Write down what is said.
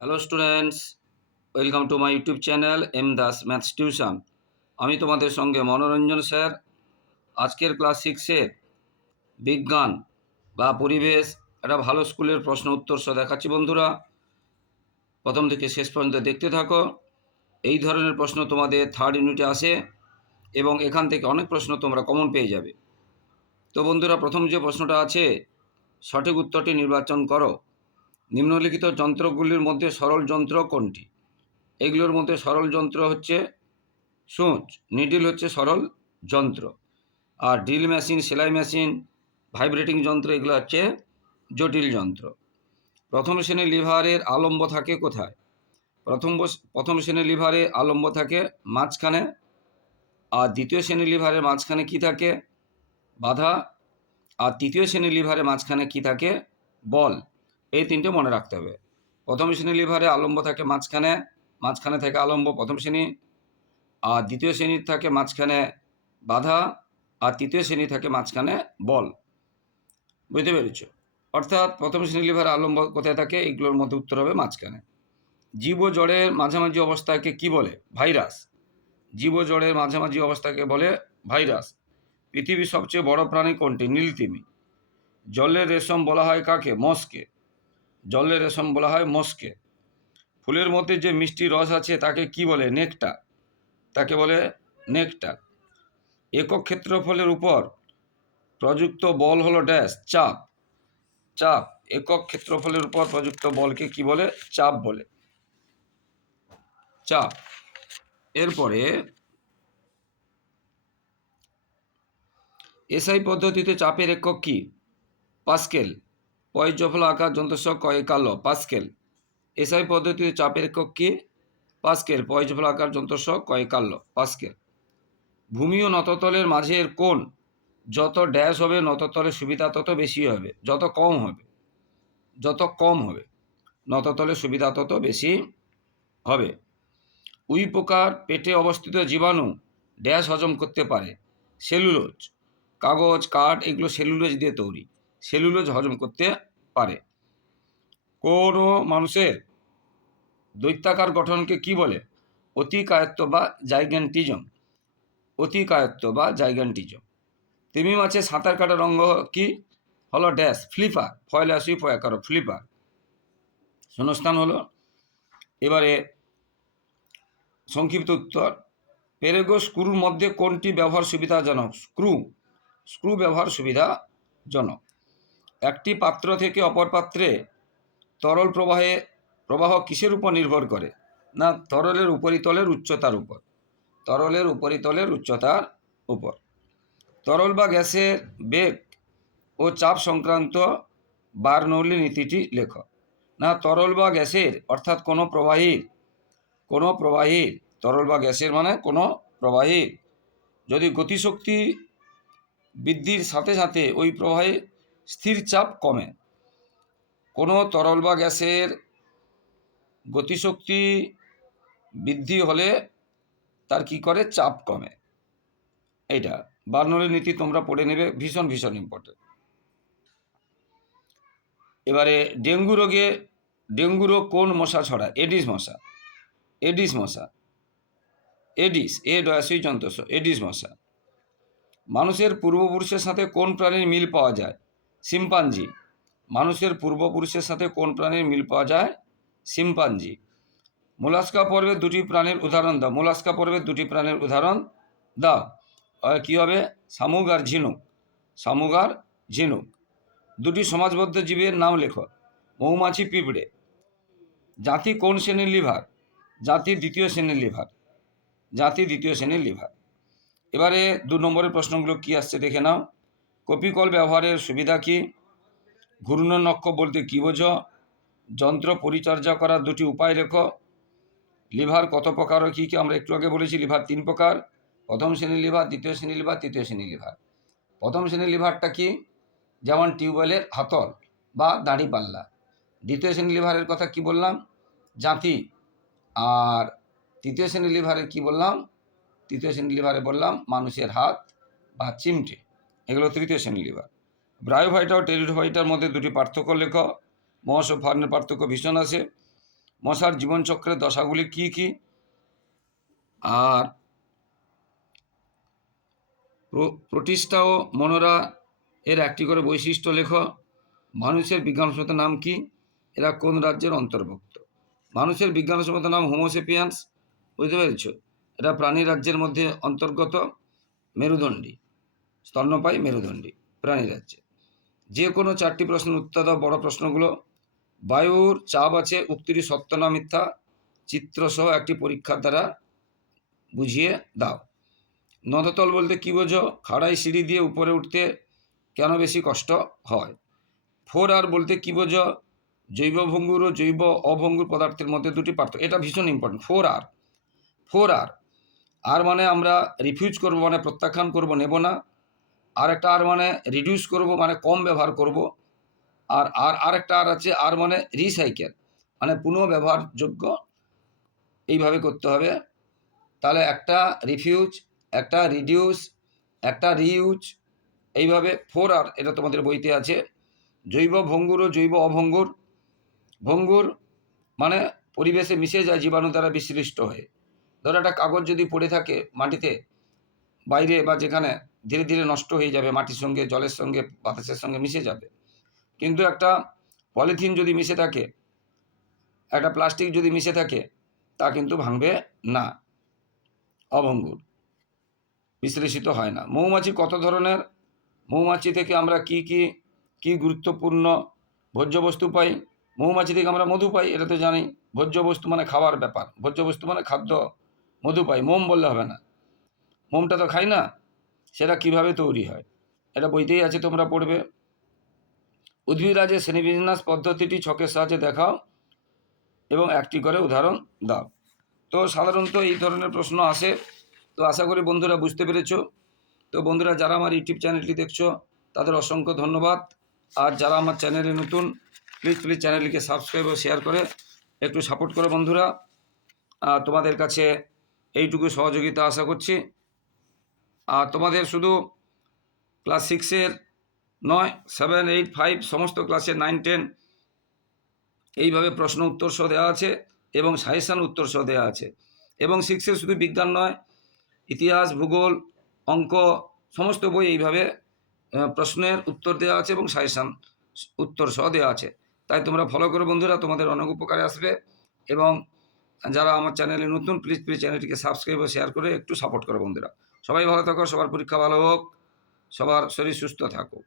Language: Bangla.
Hello students welcome to my YouTube channel M Das maths tuition আমি তোমাদের সঙ্গে মনোরঞ্জন স্যার। আজকের ক্লাস সিক্সের বিজ্ঞান বা পরিবেশ একটা ভালো স্কুলের প্রশ্ন উত্তর সহ দেখাচ্ছি বন্ধুরা। প্রথম থেকে শেষ পর্যন্ত দেখতে থাকো। এই ধরনের প্রশ্ন তোমাদের থার্ড ইউনিটে আসে এবং এখান থেকে অনেক প্রশ্ন তোমরা কমন পেয়ে যাবে। তো বন্ধুরা, প্রথম যে প্রশ্নটা আছে, সঠিক উত্তরটি নির্বাচন করো। নিম্নলিখিত যন্ত্রগুলির মধ্যে সরল যন্ত্র কোনটি? এগুলোর মধ্যে সরল যন্ত্র হচ্ছে সূচ, নিডিল হচ্ছে সরল যন্ত্র। আর ড্রিল মেশিন, সেলাই মেশিন, ভাইব্রেটিং যন্ত্র, এগুলো হচ্ছে জটিল যন্ত্র। প্রথম শ্রেণির লিভারের আলম্ব থাকে কোথায়? প্রথম প্রথম শ্রেণির লিভারে আলম্ব থাকে মাঝখানে। আর দ্বিতীয় শ্রেণির লিভারের মাঝখানে কি থাকে? বাধা। আর তৃতীয় শ্রেণির লিভারের মাঝখানে কি থাকে? বল। এই তিনটে মনে রাখতে হবে। প্রথম শ্রেণি লিভারে আলম্ব থাকে মাঝখানে মাঝখানে থাকে আলম্ব প্রথম শ্রেণি, আর দ্বিতীয় শ্রেণির থাকে মাঝখানে বাধা, আর তৃতীয় শ্রেণি থাকে মাঝখানে বল। বুঝতে পেরেছ? অর্থাৎ প্রথম শ্রেণি লিভারে আলম্ব কোথায় থাকে? এগুলোর মধ্যে উত্তর হবে মাঝখানে। জীব জড়ের মাঝামাঝি অবস্থাকে কি বলে? ভাইরাস। জীব জড়ের মাঝামাঝি অবস্থাকে বলে ভাইরাস। পৃথিবীর সবচেয়ে বড় প্রাণী কোনটি? নীলতিমি। জলের রেশম বলা হয় কাকে? মস্কে। জলের রেশম বলা হয় মস্কে। ফুলের মধ্যে যে মিষ্টি রস আছে, তাকে কি বলে? নেকটা। তাকে বলে নেকটা। একক ক্ষেত্রফলের উপর প্রযুক্ত বল হলো ড্যাশ, চাপ। চাপ, একক ক্ষেত্রফলের উপর প্রযুক্ত বলকে কি বলে? চাপ বলে। চাপ। এরপরে এসআই পদ্ধতিতে চাপের একক কি? পাস্কেল। পয়জফল আকার যন্ত্রস্ব কয়েকাল্য পাস্কেল এসআই পদ্ধতিতে চাপের একক কি? পাস্কেল পয়জফল আকার যন্ত্রস্ব কয়েকাল্য পাস্কেল ভূমি ও নততলের মাঝের কোণ। যত ড্যাশ হবে নততলের সুবিধা তত বেশি হবে। যত কম হবে, যত কম হবে নততলের সুবিধা তত বেশি হবে। উই পোকার পেটে অবস্থিত জীবাণু ড্যাশ হজম করতে পারে। সেলুলোজ। কাগজ, কাঠ, এগুলো সেলুলোজ দিয়ে তৈরি। সেলুলোজ হজম করতে পারে। কোনো মানুষের দৈত্যাকার গঠনকে কি বলে? অতিকায়ত্ব বা জাইগ্যান্টিজম অতিকায়ত্ব বা জাইগ্যান্টিজম তিমি মাছের সাঁতার কাটার অঙ্গ কি? হলো ড্যাশ, ফ্লিপার ফয়লে আসি ফয়াকার ফ্লিপার। শূন্যস্থান হলো। এবারে সংক্ষিপ্ত উত্তর। পেরেগো স্ক্রুর মধ্যে কোনটি ব্যবহার সুবিধাজনক? স্ক্রু। স্ক্রু ব্যবহার সুবিধাজনক। একটি পাত্র থেকে অপর পাত্রে তরল প্রবাহে, প্রবাহ কিসের উপর নির্ভর করে? না, তরলের উপরিতলের উচ্চতার উপর। তরলের উপরিতলের উচ্চতার উপর। তরল বা গ্যাসের বেগ ও চাপ সংক্রান্ত বার্নৌলি নীতিটি লেখ। না, তরল বা গ্যাসের, অর্থাৎ কোনো প্রবাহীর কোনো প্রবাহীর তরল বা গ্যাসের মানে কোনো প্রবাহীর যদি গতিশক্তি বৃদ্ধির সাথে সাথে ওই প্রবাহে স্থির চাপ কমে। কোনো তরল বা গ্যাসের গতিশক্তি বৃদ্ধি হলে তার কি করে? চাপ কমে। এইটা বার্নলের নীতি তোমরা পড়ে নেবে, ভীষণ ভীষণ ইম্পর্টেন্ট এবারে ডেঙ্গু রোগে, ডেঙ্গু রোগ কোন মশা ছড়ায়? এডিস মশা এডিস মশা, এডিস, এ ডয়াসই যন্ত্রস এডিস মশা। মানুষের পূর্বপুরুষের সাথে কোন প্রাণীর মিল পাওয়া যায়? শিম্পাঞ্জি। মানুষের পূর্বপুরুষের সাথে কোন প্রাণীর মিল পাওয়া যায়? শিম্পাঞ্জি। মোলাস্কা পর্বে দুটি প্রাণীর উদাহরণ দাও। মোলাস্কা পর্বে দুটি প্রাণীর উদাহরণ দাও। কী হবে? শামুক আর ঝিনুক। শামুক আর ঝিনুক। দুটি সমাজবদ্ধ জীবের নাম লেখো। মৌমাছি পিঁপড়ে। জাতি কোন শ্রেণির লিভার? জাতি দ্বিতীয় শ্রেণির লিভার। জাতি দ্বিতীয় শ্রেণির লিভার। এবারে দু নম্বরের প্রশ্নগুলো কি আসছে দেখে নাও। কপিকল ব্যবহারের সুবিধা কি? ঘূর্ণনক্ষ বলতে কী বোঝো? যন্ত্র পরিচর্যা করার দুটি উপায় লেখো লিভার কত প্রকার ও কী কী? আমরা একটু আগে বলেছি লিভার তিন প্রকার। প্রথম শ্রেণির লিভার, দ্বিতীয় শ্রেণির লিভার, তৃতীয় শ্রেণির লিভার। প্রথম শ্রেণির লিভারটা কি? যেমন টিউবওয়েলের হাতল বা দাড়িপাল্লা দ্বিতীয় শ্রেণির লিভারের কথা কি বললাম? জাতি। আর তৃতীয় শ্রেণির লিভারে কি বললাম? তৃতীয় শ্রেণির লিভারে বললাম মানুষের হাত বা চিমটে। এগুলো তৃতীয় শ্রেণির লিভার ব্রায়োভাইটা ও টেরিডোভাইটার মধ্যে দুটি পার্থক্য লেখ। মহাস ও ফার্নের পার্থক্য ভীষণ আছে। মশার জীবনচক্রের দশাগুলি কি কি? আর প্রো- প্রোটিস্টা ও মনোরা এর একটি করে বৈশিষ্ট্য লেখ। মানুষের বিজ্ঞানসম্মত নাম কি? এরা কোন রাজ্যের অন্তর্ভুক্ত? মানুষের বিজ্ঞানসম্মত নাম হোমোসেপিয়ান্স বুঝতে পেরেছ? এটা প্রাণী রাজ্যের মধ্যে অন্তর্গত। মেরুদণ্ডী। স্তন্যপায়ী মেরুদণ্ডী, প্রাণী রাজ্যে। যে কোনো চারটি প্রশ্নের উত্তর দাও বড় প্রশ্নগুলো। বায়ুর চাপ আছে উক্তিটি সত্য না মিথ্যা, চিত্রসহ একটি পরীক্ষার দ্বারা বুঝিয়ে দাও। নদতল বলতে কী বোঝো? খাড়াই সিঁড়ি দিয়ে উপরে উঠতে কেন বেশি কষ্ট হয়? ফোর আর বলতে কী বোঝো? জৈব ভঙ্গুর ও জৈব অভঙ্গুর পদার্থের মধ্যে দুটি পার্থক্য। এটা ভীষণ important four R. Four R. R মানে আমরা রিফিউজ করব মানে প্রত্যাখ্যান করব, নেব না। আর একটা আর মানে রিডিউস করব মানে কম ব্যবহার করব। আর আর আরেকটা আর আছে, আর মানে রিসাইকেল মানে পুনঃ ব্যবহারযোগ্য এইভাবে করতে হবে। তাহলে একটা রিফিউজ একটা রিডিউস একটা রিউজ এইভাবে ফোর আর, এটা তোমাদের বইতে আছে। জৈব ভঙ্গুর ও জৈব অভঙ্গুর। ভঙ্গুর মানে পরিবেশে মিশে যায় জীবাণু দ্বারা বিশ্লিষ্ট হয়ে। ধরো একটা কাগজ যদি পড়ে থাকে মাটিতে, বাইরে বা যেখানে ধীরে ধীরে নষ্ট হয়ে যাবে, মাটির সঙ্গে, জলের সঙ্গে, বাতাসের সঙ্গে মিশে যাবে। কিন্তু একটা পলিথিন যদি মিশে থাকে, একটা প্লাস্টিক যদি মিশে থাকে, তা কিন্তু ভাঙবে না। অভঙ্গুর, বিশ্লেষিত হয় না। মৌমাছি কত ধরনের? মৌমাছি থেকে আমরা কি কি কি গুরুত্বপূর্ণ ভোজ্য বস্তু পাই? মৌমাছি থেকে আমরা মধু পাই, এটা তো জানি। ভোজ্য বস্তু মানে খাওয়ার ব্যাপার। ভোজ্য বস্তু মানে খাদ্য, মধু পাই। মোম বললে হবে না। মোমটা তো খাই না? সেটা কীভাবে তৈরি হয়? এটা বইতেই আছে, তোমরা পড়বে। উদ্ভিদ উদ্ভিদরাজের শ্রেণীবিন্যাস পদ্ধতিটি ছকের সাহায্যে দেখাও এবং একটি করে উদাহরণ দাও। তো সাধারণত এই ধরনের প্রশ্ন আসে। তো আশা করি বন্ধুরা বুঝতে পেরেছ। তো বন্ধুরা, যারা আমার ইউটিউব চ্যানেলটি দেখছ, তাদের অসংখ্য ধন্যবাদ। আর যারা আমার চ্যানেলে নতুন প্লিজ প্লিজ চ্যানেলটিকে সাবস্ক্রাইব ও শেয়ার করে একটু সাপোর্ট করো বন্ধুরা। তোমাদের কাছে এইটুকু সহযোগিতা আশা করছি। আর তোমাদের শুধু ক্লাস সিক্সের নয় সেভেন এইট ফাইভ সমস্ত ক্লাসে নাইন টেন এইভাবে প্রশ্ন উত্তর সহ দেওয়া আছে এবং সাজেশান উত্তর সহ দেওয়া আছে। এবং সিক্সের শুধু বিজ্ঞান নয়, ইতিহাস, ভূগোল, অঙ্ক সমস্ত বই এইভাবে প্রশ্নের উত্তর দেওয়া আছে এবং সাজেশান উত্তর সহ দেওয়া আছে। তাই তোমরা ফলো করো বন্ধুরা, তোমাদের অনেক উপকারে আসবে। এবং যারা আমার চ্যানেলে নতুন প্লিজ প্লিজ চ্যানেলটিকে সাবস্ক্রাইব ও শেয়ার করে একটু সাপোর্ট করো বন্ধুরা। সবাই ভালো থাকো সবার পরীক্ষা ভালো হোক সবার শরীর সুস্থ থাকুক।